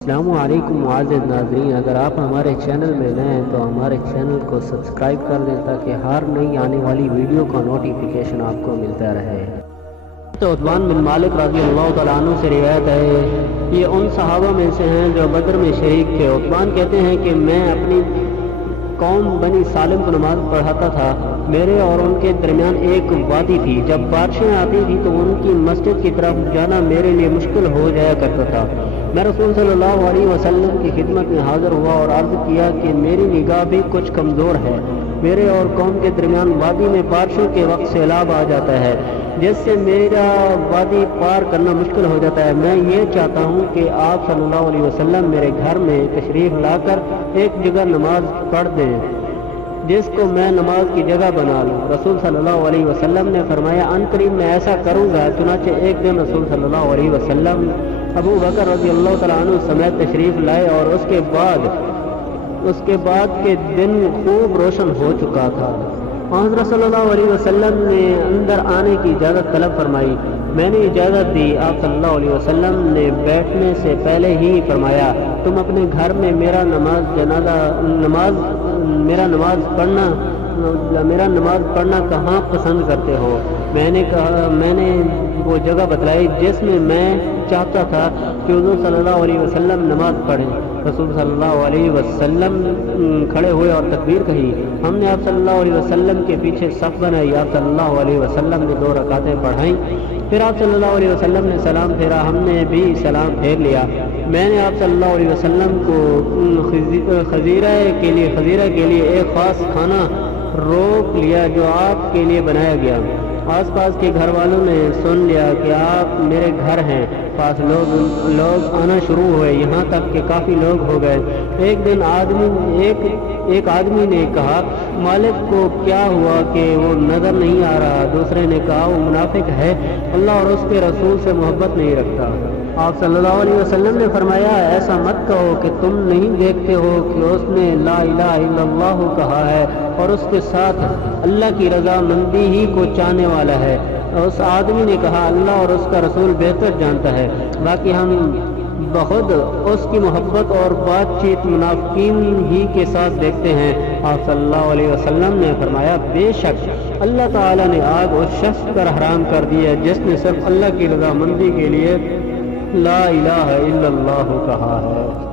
السلام علیکم معزز ناظرین، اگر آپ ہمارے چینل میں نئے ہیں تو ہمارے چینل کو سبسکرائب کر لیں تاکہ ہر نئی آنے والی ویڈیو کا نوٹیفیکیشن آپ کو ملتا رہے۔ تو عثمان بن مالک رضی اللہ تعالیٰ عنہ سے روایت ہے، یہ ان صحابہ میں سے ہیں جو بدر میں شریک تھے۔ عثمان کہتے ہیں کہ میں اپنی قوم بنی سالم کو نماز پڑھاتا تھا، میرے اور ان کے درمیان ایک وادی تھی، جب بارشیں آتی تھی تو ان کی مسجد کی طرف جانا میرے لیے مشکل ہو جایا کرتا تھا۔ میں رسول صلی اللہ علیہ وسلم کی خدمت میں حاضر ہوا اور عرض کیا کہ میری نگاہ بھی کچھ کمزور ہے، میرے اور قوم کے درمیان وادی میں بارشوں کے وقت سیلاب آ جاتا ہے جس سے میرا وادی پار کرنا مشکل ہو جاتا ہے۔ میں یہ چاہتا ہوں کہ آپ صلی اللہ علیہ وسلم میرے گھر میں تشریف لا کر ایک جگہ نماز پڑھ دیں جس کو میں نماز کی جگہ بنا لوں۔ رسول صلی اللہ علیہ وسلم نے فرمایا ان قریب میں ایسا کروں گا۔ چنانچہ ایک دن رسول صلی اللہ علیہ وسلم ابو بکر رضی اللہ تعالیٰ عنہ سمیت تشریف لائے اور اس کے بعد کے دن خوب روشن ہو چکا تھا۔ حضرت صلی اللہ علیہ وسلم نے اندر آنے کی اجازت طلب فرمائی، میں نے اجازت دی۔ آپ صلی اللہ علیہ وسلم نے بیٹھنے سے پہلے ہی فرمایا تم اپنے گھر میں میرا نماز پڑھنا کہاں پسند کرتے ہو؟ میں نے وہ جگہ بتلائی جس میں چاہتا تھا کہ حضور صلی اللہ علیہ وسلم نماز پڑھیں۔ رسول صلی اللہ علیہ وسلم کھڑے ہوئے اور تکبیر کہی۔ ہم نے آپ صلی اللہ علیہ وسلم کے پیچھے صف بنائی۔ آپ صلی اللہ علیہ وسلم نے 2 رکعتیں پڑھائیں، پھر آپ صلی اللہ علیہ وسلم نے سلام پھیرا، ہم نے بھی سلام پھیر لیا۔ میں نے آپ صلی اللہ علیہ وسلم کو خزیرہ کے لیے ایک خاص کھانا روک لیا جو آپ کے لیے بنایا گیا۔ آس پاس کے گھر والوں نے سن لیا کہ آپ میرے گھر ہیں، پاس لوگ آنا شروع ہوئے، یہاں تک کہ کافی لوگ ہو گئے۔ ایک دن ایک آدمی نے کہا مالک کو کیا ہوا کہ وہ نظر نہیں آ رہا؟ دوسرے نے کہا وہ منافق ہے، اللہ اور اس کے رسول سے محبت نہیں رکھتا۔ آپ صلی اللہ علیہ وسلم نے فرمایا ایسا مت کہو کہ تم نہیں دیکھتے ہو کہ اس نے لا الہ الا اللہ کہا ہے اور اس کے ساتھ اللہ کی رضا مندی ہی کو چاہنے والا ہے۔ اس آدمی نے کہا اللہ اور اس کا رسول بہتر جانتا ہے، باقی ہم بخود اس کی محبت اور بات چیت منافقین ہی کے ساتھ دیکھتے ہیں۔ آپ صلی اللہ علیہ وسلم نے فرمایا بے شک اللہ تعالیٰ نے آگ اس شخص پر حرام کر دی ہے جس نے صرف اللہ کی رضا مندی کے لیے لا الہ الا اللہ کہا ہے۔